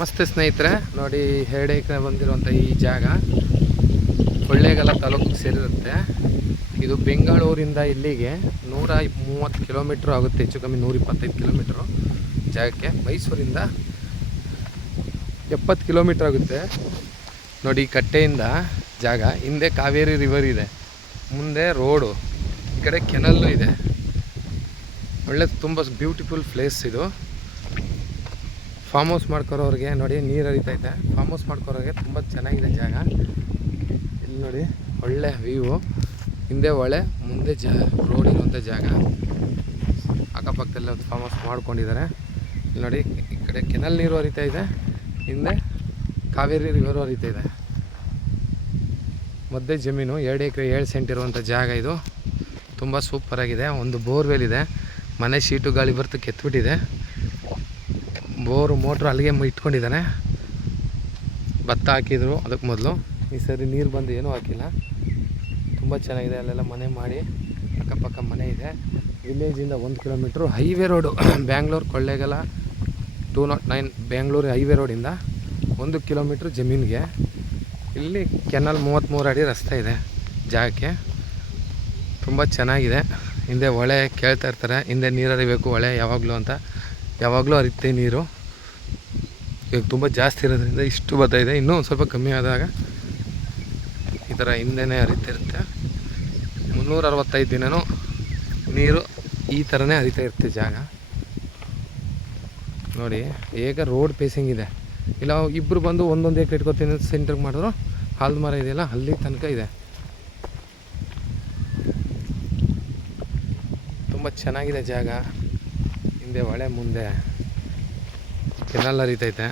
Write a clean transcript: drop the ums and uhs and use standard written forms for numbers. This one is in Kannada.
ನಮಸ್ತೆ ಸ್ನೇಹಿತರೆ, ನೋಡಿ 2 ಎಕರೆ ಬಂದಿರುವಂಥ ಈ ಜಾಗ ಕೊಳ್ಳೇಗಾಲ ತಾಲೂಕಿಗೆ ಸೇರಿರುತ್ತೆ. ಇದು ಬೆಂಗಳೂರಿಂದ ಇಲ್ಲಿಗೆ 130 ಕಿಲೋಮೀಟ್ರ್ ಆಗುತ್ತೆ, ಹೆಚ್ಚು ಕಮ್ಮಿ 125 ಕಿಲೋಮೀಟ್ರು ಜಾಗಕ್ಕೆ. ಮೈಸೂರಿಂದ 70 ಕಿಲೋಮೀಟ್ರ್ ಆಗುತ್ತೆ. ನೋಡಿ, ಈ ಕಟ್ಟೆಯಿಂದ ಜಾಗ, ಹಿಂದೆ ಕಾವೇರಿ ರಿವರ್ ಇದೆ, ಮುಂದೆ ರೋಡು, ಈ ಕಡೆ ಕೆನಲ್ಲು ಇದೆ. ಒಳ್ಳೆ ತುಂಬ ಬ್ಯೂಟಿಫುಲ್ ಪ್ಲೇಸ್ ಇದು. ಫಾರ್ಮ್ ಹೌಸ್ ಮಾಡ್ಕೊರೋರಿಗೆ ನೋಡಿ, ನೀರು ಹರಿತೈತೆ. ಫಾರ್ಮ್ ಹೌಸ್ ಮಾಡ್ಕೊರೋರಿಗೆ ತುಂಬ ಚೆನ್ನಾಗಿದೆ ಜಾಗ. ಇಲ್ಲಿ ನೋಡಿ, ಒಳ್ಳೆ ವ್ಯೂ, ಹಿಂದೆ ಹೊಳೆ, ಮುಂದೆ ರೋಡ್ ಇರುವಂಥ ಜಾಗ. ಅಕ್ಕಪಕ್ಕದಲ್ಲ ಒಂದು ಫಾರ್ಮ್ ಹೌಸ್ ಮಾಡ್ಕೊಂಡಿದ್ದಾರೆ. ಇಲ್ಲಿ ನೋಡಿ, ಈ ಕಡೆ ಕೆನಲ್ ನೀರು ಹರಿತಾ ಇದೆ, ಹಿಂದೆ ಕಾವೇರಿ ರಿವರು ಹರಿತಾ ಇದೆ. ಮಧ್ಯೆ ಜಮೀನು 2 ಎಕರೆ 7 ಸೆಂಟ್ ಇರುವಂಥ ಜಾಗ ಇದು. ತುಂಬ ಸೂಪರಾಗಿದೆ. ಒಂದು ಬೋರ್ವೆಲ್ ಇದೆ, ಮನೆ ಶೀಟು ಗಾಳಿ ಬರ್ತು ಕೆತ್ಬಿಟ್ಟಿದೆ. ಬೋರು ಮೋಟ್ರ್ ಅಲ್ಲಿಗೆ ಇಟ್ಕೊಂಡಿದ್ದಾನೆ. ಭತ್ತ ಹಾಕಿದ್ರು ಅದಕ್ಕೆ ಮೊದಲು, ಈ ಸರಿ ನೀರು ಬಂದು ಏನೂ ಹಾಕಿಲ್ಲ. ತುಂಬ ಚೆನ್ನಾಗಿದೆ. ಅಲ್ಲೆಲ್ಲ ಮನೆ ಮಾಡಿ ಅಕ್ಕಪಕ್ಕ ಮನೆ ಇದೆ. ವಿಲೇಜಿಂದ 1 kilometre highway road, Bangalore Kollegal 209 Bengaluru highway ರೋಡಿಂದ 1 ಕಿಲೋಮೀಟ್ರ್ ಜಮೀನಿಗೆ. ಇಲ್ಲಿ ಕೆನಲ್ 33 ಅಡಿ ರಸ್ತೆ ಇದೆ ಜಾಗಕ್ಕೆ. ತುಂಬ ಚೆನ್ನಾಗಿದೆ. ಹಿಂದೆ ಹೊಳೆ ಕೇಳ್ತಾ ಇರ್ತಾರೆ, ಹಿಂದೆ ನೀರು ಹರಿಬೇಕು ಹೊಳೆ ಯಾವಾಗಲೂ ಅಂತ. ಯಾವಾಗಲೂ ಹರಿಯುತ್ತೆ ನೀರು. ಈಗ ತುಂಬ ಜಾಸ್ತಿ ಇರೋದ್ರಿಂದ ಇಷ್ಟು ಬರ್ತಾಯಿದೆ. ಇನ್ನೂ ಒಂದು ಸ್ವಲ್ಪ ಕಮ್ಮಿ ಆದಾಗ ಈ ಥರ ಹಿಂದೆನೇ ಹರಿತಿರುತ್ತೆ. 365 ದಿನವೂ ನೀರು ಈ ಥರನೇ ಹರಿತಾ ಇರುತ್ತೆ ಜಾಗ. ನೋಡಿ, ಈಗ ರೋಡ್ ಪೇಸಿಂಗ್ ಇದೆ. ಇಲ್ಲ ಇಬ್ಬರು ಬಂದು ಒಂದೊಂದು ಎಕರೆ ಇಟ್ಕೊತೀನಿ ಸೆಂಟ್ರಿಗೆ ಮಾಡಿದ್ರು. ಹಾಲ್ದ ಮರ ಇದೆಯಲ್ಲ, ಅಲ್ಲಿ ತನಕ ಇದೆ. ತುಂಬ ಚೆನ್ನಾಗಿದೆ ಜಾಗ. ಹಿಂದೆ ಹೊಳೆ, ಮುಂದೆ ಕೆನಲ್ ಹರಿತೈತೆ.